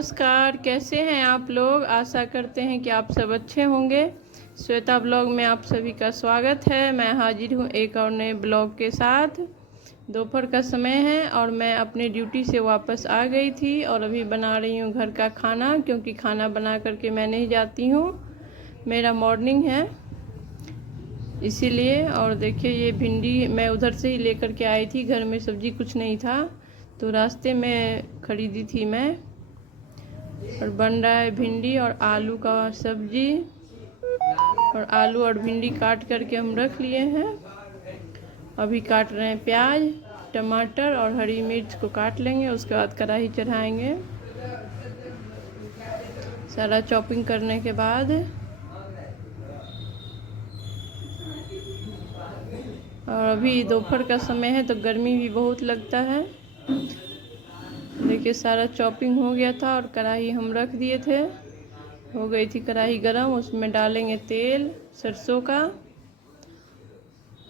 नमस्कार, कैसे हैं आप लोग। आशा करते हैं कि आप सब अच्छे होंगे। श्वेता ब्लॉग में आप सभी का स्वागत है। मैं हाजिर हूँ एक और नए ब्लॉग के साथ। दोपहर का समय है और मैं अपने ड्यूटी से वापस आ गई थी और अभी बना रही हूँ घर का खाना, क्योंकि खाना बना करके मैं नहीं जाती हूँ, मेरा मॉर्निंग है इसीलिए। और देखिए ये भिंडी मैं उधर से ही लेकर के आई थी, घर में सब्जी कुछ नहीं था तो रास्ते में खरीदी थी मैं। और बन रहा है भिंडी और आलू का सब्जी। और आलू और भिंडी काट करके हम रख लिए हैं। अभी काट रहे हैं प्याज, टमाटर और हरी मिर्च को काट लेंगे, उसके बाद कढ़ाई चढ़ाएंगे। सारा चॉपिंग करने के बाद और अभी दोपहर का समय है तो गर्मी भी बहुत लगता है। देखिए सारा चॉपिंग हो गया था और कढ़ाई हम रख दिए थे, हो गई थी कढ़ाई गरम। उसमें डालेंगे तेल सरसों का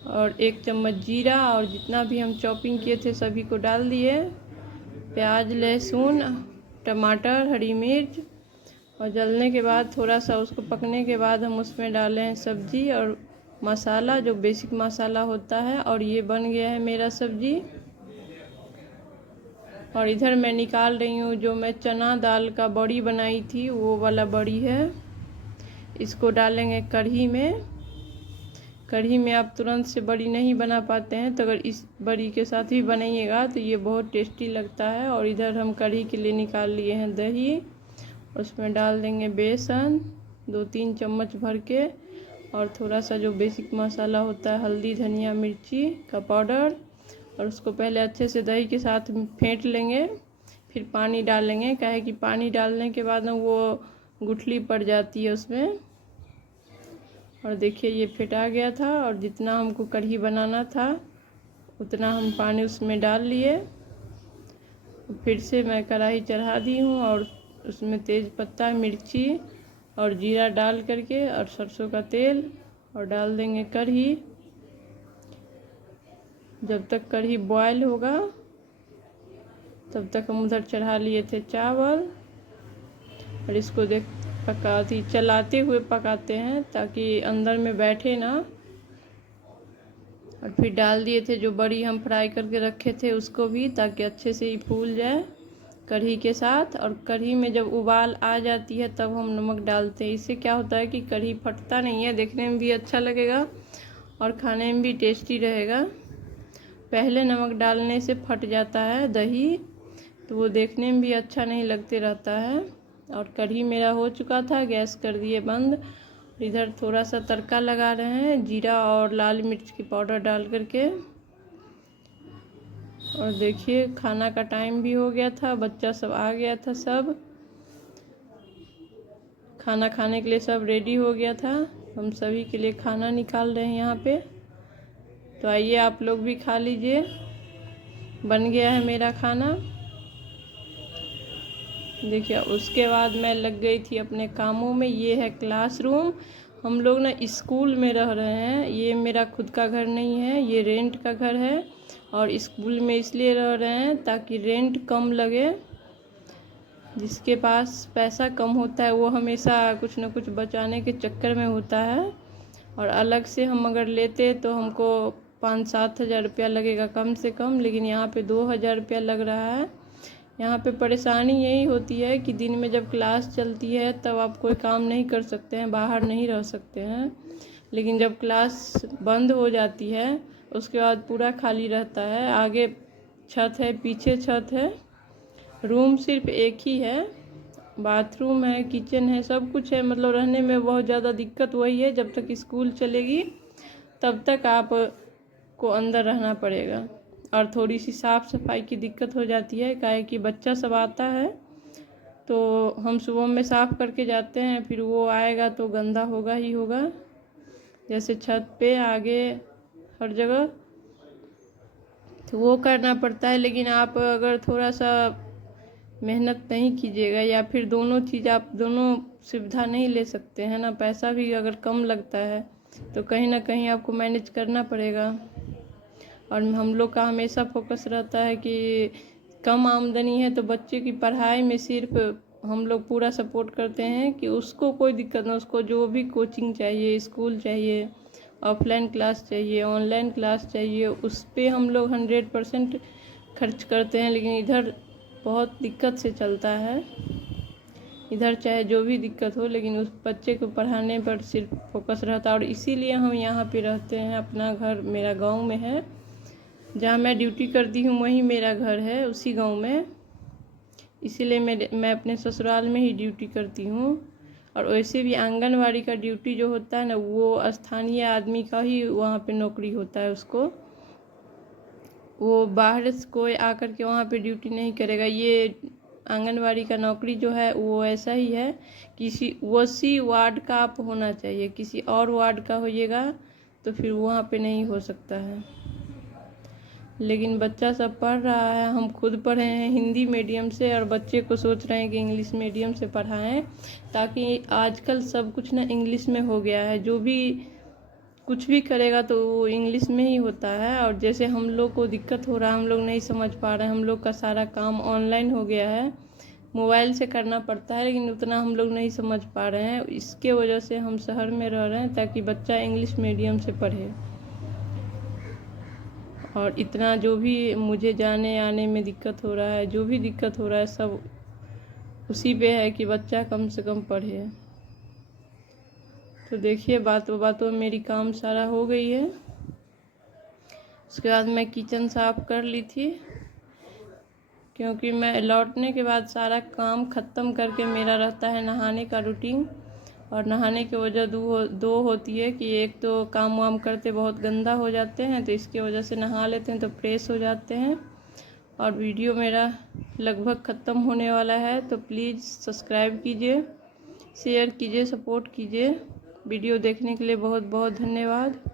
और 1 चम्मच जीरा, और जितना भी हम चॉपिंग किए थे सभी को डाल दिए। प्याज, लहसुन, टमाटर, हरी मिर्च, और जलने के बाद थोड़ा सा उसको पकने के बाद हम उसमें डालें हैं सब्जी और मसाला, जो बेसिक मसाला होता है। और ये बन गया है मेरा सब्जी। और इधर मैं निकाल रही हूँ जो मैं चना दाल का बड़ी बनाई थी, वो वाला बड़ी है। इसको डालेंगे कढ़ी में। कढ़ी में आप तुरंत से बड़ी नहीं बना पाते हैं, तो अगर इस बड़ी के साथ भी बनाइएगा तो ये बहुत टेस्टी लगता है। और इधर हम कढ़ी के लिए निकाल लिए हैं दही, उसमें डाल देंगे बेसन 2-3 चम्मच भर के, और थोड़ा सा जो बेसिक मसाला होता है हल्दी, धनिया, मिर्ची का पाउडर। और उसको पहले अच्छे से दही के साथ फेंट लेंगे, फिर पानी डालेंगे। क्या है कि पानी डालने के बाद ना वो गुठली पड़ जाती है उसमें। और देखिए ये फेंटा गया था, और जितना हमको कढ़ी बनाना था उतना हम पानी उसमें डाल लिए। फिर से मैं कढ़ाई चढ़ा दी हूँ और उसमें तेज पत्ता, मिर्ची और जीरा डाल करके, और सरसों का तेल, और डाल देंगे कढ़ी। जब तक कढ़ी बॉयल होगा तब तक हम उधर चढ़ा लिए थे चावल। और इसको चलाते हुए पकाते हैं ताकि अंदर में बैठे ना। और फिर डाल दिए थे जो बड़ी हम फ्राई करके रखे थे उसको भी, ताकि अच्छे से ही फूल जाए कढ़ी के साथ। और कढ़ी में जब उबाल आ जाती है तब हम नमक डालते हैं। इससे क्या होता है कि कढ़ी फटता नहीं है, देखने में भी अच्छा लगेगा और खाने में भी टेस्टी रहेगा। पहले नमक डालने से फट जाता है दही, तो वो देखने में भी अच्छा नहीं लगते रहता है। और कढ़ी मेरा हो चुका था, गैस कर दिए बंद। इधर थोड़ा सा तड़का लगा रहे हैं जीरा और लाल मिर्च की पाउडर डाल करके। और देखिए खाना का टाइम भी हो गया था, बच्चा सब आ गया था, सब खाना खाने के लिए सब रेडी हो गया था। हम सभी के लिए खाना निकाल रहे हैं यहाँ पे। तो आइए आप लोग भी खा लीजिए। बन गया है मेरा खाना। देखिए उसके बाद मैं लग गई थी अपने कामों में। ये है क्लासरूम। हम लोग ना स्कूल में रह रहे हैं, ये मेरा खुद का घर नहीं है, ये रेंट का घर है। और स्कूल में इसलिए रह रहे हैं ताकि रेंट कम लगे। जिसके पास पैसा कम होता है वो हमेशा कुछ न कुछ बचाने के चक्कर में होता है। और अलग से हम अगर लेते तो हमको 5-7 हज़ार रुपया लगेगा कम से कम, लेकिन यहाँ पे 2 हज़ार रुपया लग रहा है। यहाँ पे परेशानी यही होती है कि दिन में जब क्लास चलती है तब आप कोई काम नहीं कर सकते हैं, बाहर नहीं रह सकते हैं। लेकिन जब क्लास बंद हो जाती है उसके बाद पूरा खाली रहता है। आगे छत है, पीछे छत है, रूम सिर्फ एक ही है, बाथरूम है, किचन है, सब कुछ है। मतलब रहने में बहुत ज़्यादा दिक्कत वही है, जब तक स्कूल चलेगी तब तक आप को अंदर रहना पड़ेगा। और थोड़ी सी साफ़ सफाई की दिक्कत हो जाती है, काहे कि बच्चा सब आता है तो हम सुबह में साफ़ करके जाते हैं, फिर वो आएगा तो गंदा होगा ही होगा। जैसे छत पे, आगे, हर जगह तो वो करना पड़ता है। लेकिन आप अगर थोड़ा सा मेहनत नहीं कीजिएगा, या फिर दोनों चीज़ आप दोनों सुविधा नहीं ले सकते हैं ना, पैसा भी अगर कम लगता है तो कहीं ना कहीं आपको मैनेज करना पड़ेगा। और हम लोग का हमेशा फोकस रहता है कि कम आमदनी है तो बच्चे की पढ़ाई में सिर्फ हम लोग पूरा सपोर्ट करते हैं कि उसको कोई दिक्कत ना, उसको जो भी कोचिंग चाहिए, स्कूल चाहिए, ऑफलाइन क्लास चाहिए, ऑनलाइन क्लास चाहिए, उस पर हम लोग 100% खर्च करते हैं। लेकिन इधर बहुत दिक्कत से चलता है। इधर चाहे जो भी दिक्कत हो, लेकिन उस बच्चे को पढ़ाने पर सिर्फ फोकस रहता है। और इसीलिए हम यहाँ पे रहते हैं। अपना घर मेरा गांव में है, जहाँ मैं ड्यूटी करती हूँ वहीं मेरा घर है, उसी गांव में। इसीलिए मैं अपने ससुराल में ही ड्यूटी करती हूँ। और वैसे भी आंगनवाड़ी का ड्यूटी जो होता है ना, वो स्थानीय आदमी का ही वहाँ पे नौकरी होता है। उसको वो बाहर से कोई आकर के वहाँ पे ड्यूटी नहीं करेगा। ये आंगनवाड़ी का नौकरी जो है वो ऐसा ही है, किसी उसी वार्ड का आप होना चाहिए। किसी और वार्ड का होइएगा तो फिर वहाँ पे नहीं हो सकता है। लेकिन बच्चा सब पढ़ रहा है, हम खुद पढ़े हैं हिंदी मीडियम से, और बच्चे को सोच रहे हैं कि इंग्लिश मीडियम से पढ़ाएं, ताकि आजकल सब कुछ ना इंग्लिश में हो गया है। जो भी कुछ भी करेगा तो वो इंग्लिश में ही होता है। और जैसे हम लोग को दिक्कत हो रहा है, हम लोग नहीं समझ पा रहे हैं, हम लोग का सारा काम ऑनलाइन हो गया है, मोबाइल से करना पड़ता है, लेकिन उतना हम लोग नहीं समझ पा रहे हैं। इसके वजह से हम शहर में रह रहे हैं, ताकि बच्चा इंग्लिश मीडियम से पढ़े। और इतना जो भी मुझे जाने आने में दिक्कत हो रहा है, जो भी दिक्कत हो रहा है, सब उसी पे है कि बच्चा कम से कम पढ़े। तो देखिए, बातों में मेरी काम सारा हो गई है। उसके बाद मैं किचन साफ कर ली थी, क्योंकि मैं लौटने के बाद सारा काम ख़त्म करके मेरा रहता है नहाने का रूटीन। और नहाने की वजह दो होती है कि एक तो काम वाम करते बहुत गंदा हो जाते हैं, तो इसकी वजह से नहा लेते हैं तो फ्रेश हो जाते हैं। और वीडियो मेरा लगभग ख़त्म होने वाला है, तो प्लीज़ सब्सक्राइब कीजिए, शेयर कीजिए, सपोर्ट कीजिए। वीडियो देखने के लिए बहुत बहुत धन्यवाद।